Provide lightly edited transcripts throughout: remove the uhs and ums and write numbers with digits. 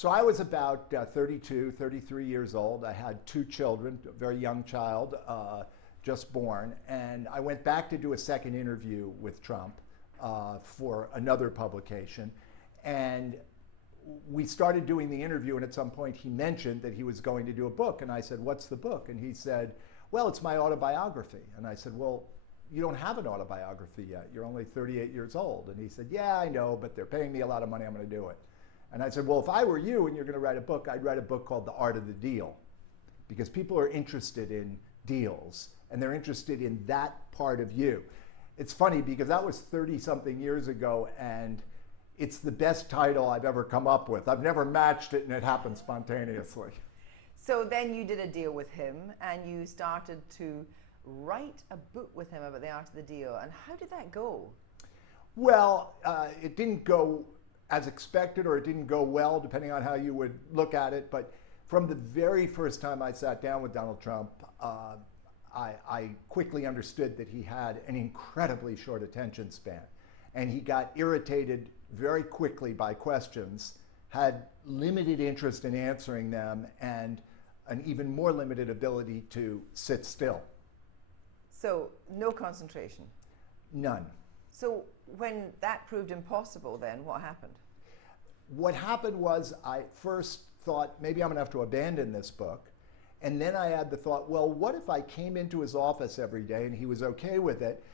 So I was about 32, 33 years old. I had two children, a very young child, just born, and I went back to do a second interview with Trump for another publication. And we started doing the interview, and at some point he mentioned that he was going to do a book. And I said, "What's the book?" And he said, "Well, it's my autobiography." And I said, "Well, you don't have an autobiography yet. You're only 38 years old." And he said, "Yeah, I know, but they're paying me a lot of money. I'm going to do it." And I said, "Well, if I were you and you're going to write a book, I'd write a book called The Art of the Deal, because people are interested in deals, and they're interested in that part of you." It's funny because that was 30-something years ago, and it's the best title I've ever come up with. I've never matched it, and it happened spontaneously. So then you did a deal with him, and you started to write a book with him about the art of the deal. And how did that go? Well, it didn't go as expected, or it didn't go well, depending on how you would look at it. But from the very first time I sat down with Donald Trump, I quickly understood that he had an incredibly short attention span. And he got irritated very quickly by questions, had limited interest in answering them, and an even more limited ability to sit still. So no concentration? None. So when that proved impossible, then what happened? What happened was I first thought, maybe I'm going to have to abandon this book. And then I had the thought, well, what if I came into his office every day and he was okay with it,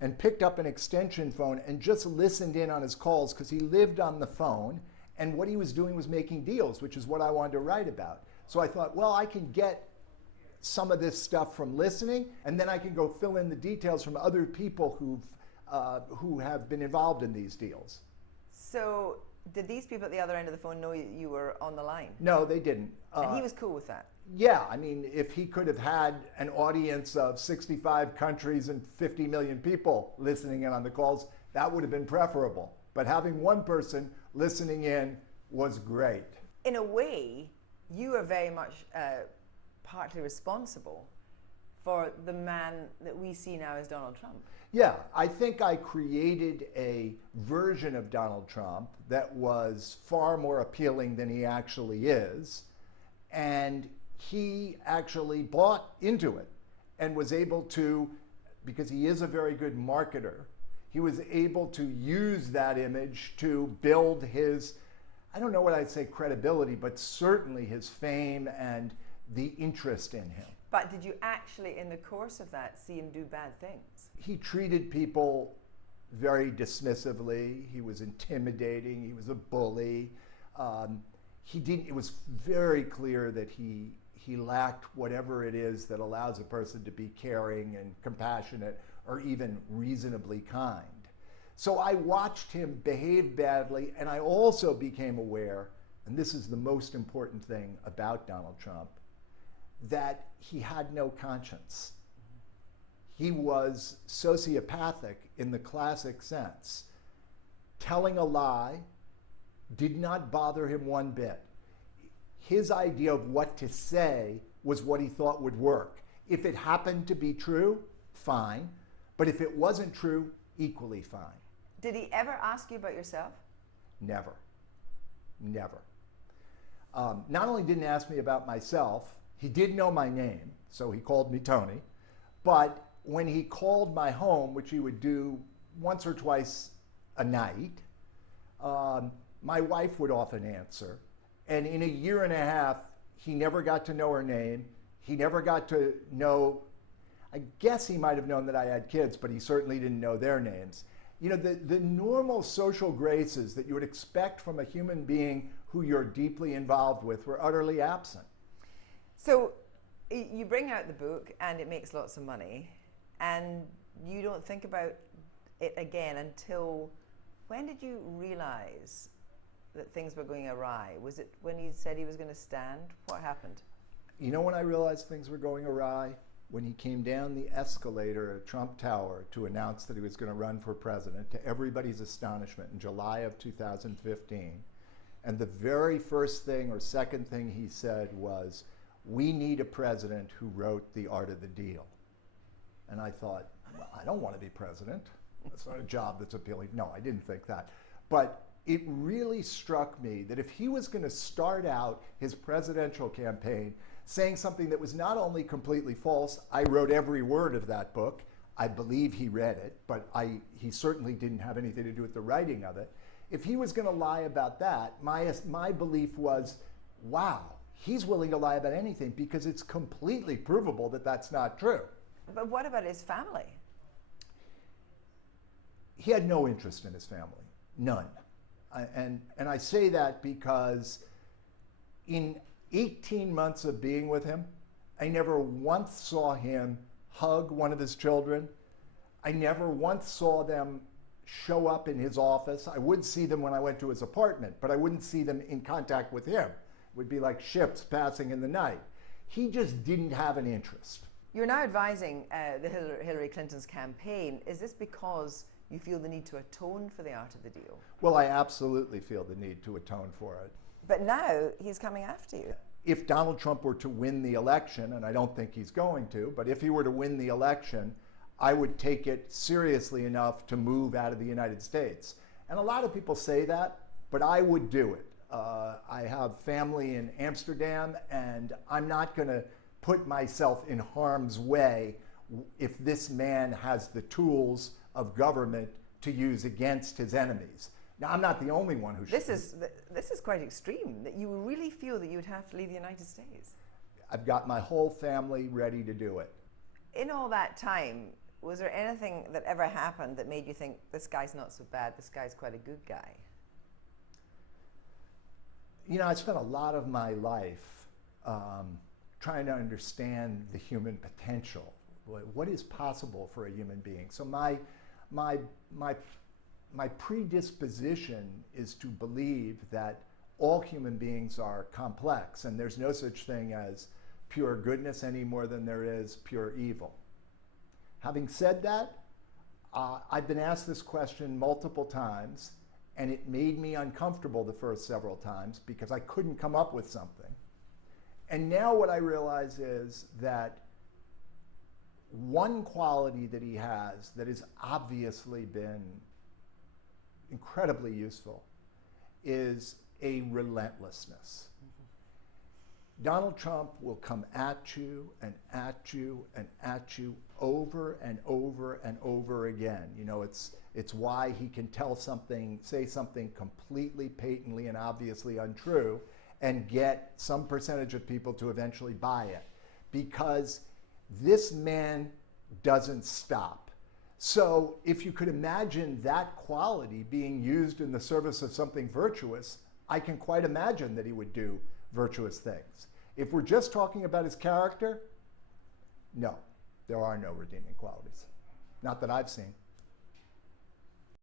and picked up an extension phone and just listened in on his calls, because he lived on the phone, and what he was doing was making deals, which is what I wanted to write about. So I thought, well, I can get some of this stuff from listening, and then I can go fill in the details from other people who have been involved in these deals. So did these people at the other end of the phone know you were on the line? No, they didn't. And he was cool with that? Yeah, I mean, if he could have had an audience of 65 countries and 50 million people listening in on the calls, that would have been preferable. But having one person listening in was great. In a way, you are very much partly responsible for the man that we see now as Donald Trump. Yeah, I think I created a version of Donald Trump that was far more appealing than he actually is, and he actually bought into it and was able to, because he is a very good marketer, he was able to use that image to build his, I don't know what I'd say credibility, but certainly his fame and the interest in him. But did you actually, in the course of that, see him do bad things? He treated people very dismissively. He was intimidating. He was a bully. It was very clear that he lacked whatever it is that allows a person to be caring and compassionate or even reasonably kind. So I watched him behave badly, and I also became aware, and this is the most important thing about Donald Trump, that he had no conscience. He was sociopathic in the classic sense. Telling a lie did not bother him one bit. His idea of what to say was what he thought would work. If it happened to be true, fine. But if it wasn't true, equally fine. Did he ever ask you about yourself? Never. Never. Not only didn't he ask me about myself, he did know my name, so he called me Tony. But when he called my home, which he would do once or twice a night, my wife would often answer. And in a year and a half, he never got to know her name. He never got to know, I guess he might have known that I had kids, but he certainly didn't know their names. You know, the normal social graces that you would expect from a human being who you're deeply involved with were utterly absent. So you bring out the book and it makes lots of money, and you don't think about it again until, when did you realize that things were going awry? Was it when he said he was going to stand? What happened? You know when I realized things were going awry? When he came down the escalator at Trump Tower to announce that he was going to run for president, to everybody's astonishment, in July of 2015. And the very first thing or second thing he said was, "We need a president who wrote The Art of the Deal." And I thought, well, I don't want to be president. That's not a job that's appealing. No, I didn't think that. But it really struck me that if he was going to start out his presidential campaign saying something that was not only completely false, I wrote every word of that book. I believe he read it, but he certainly didn't have anything to do with the writing of it. If he was going to lie about that, my belief was, wow, he's willing to lie about anything because it's completely provable that that's not true. But what about his family? He had no interest in his family, none. And I say that because in 18 months of being with him, I never once saw him hug one of his children. I never once saw them show up in his office. I would see them when I went to his apartment, but I wouldn't see them in contact with him. It would be like ships passing in the night. He just didn't have an interest. You're now advising the Hillary Clinton's campaign. Is this because you feel the need to atone for the art of the deal? Well, I absolutely feel the need to atone for it. But now he's coming after you. If Donald Trump were to win the election, and I don't think he's going to, but if he were to win the election, I would take it seriously enough to move out of the United States. And a lot of people say that, but I would do it. I have family in Amsterdam, and I'm not going to put myself in harm's way if this man has the tools of government to use against his enemies. Now, I'm not the only one who should. This is quite extreme, that you really feel that you would have to leave the United States. I've got my whole family ready to do it. In all that time, was there anything that ever happened that made you think, this guy's not so bad, this guy's quite a good guy? You know, I spent a lot of my life trying to understand the human potential. What is possible for a human being? So my predisposition is to believe that all human beings are complex, and there's no such thing as pure goodness any more than there is pure evil. Having said that, I've been asked this question multiple times, and it made me uncomfortable the first several times because I couldn't come up with something. And now what I realize is that one quality that he has that has obviously been incredibly useful is a relentlessness. Donald Trump will come at you and at you and at you over and over and over again. You know, it's why he can say something completely patently and obviously untrue and get some percentage of people to eventually buy it, because this man doesn't stop. So if you could imagine that quality being used in the service of something virtuous, I can quite imagine that he would do virtuous things. If we're just talking about his character, no, there are no redeeming qualities. Not that I've seen.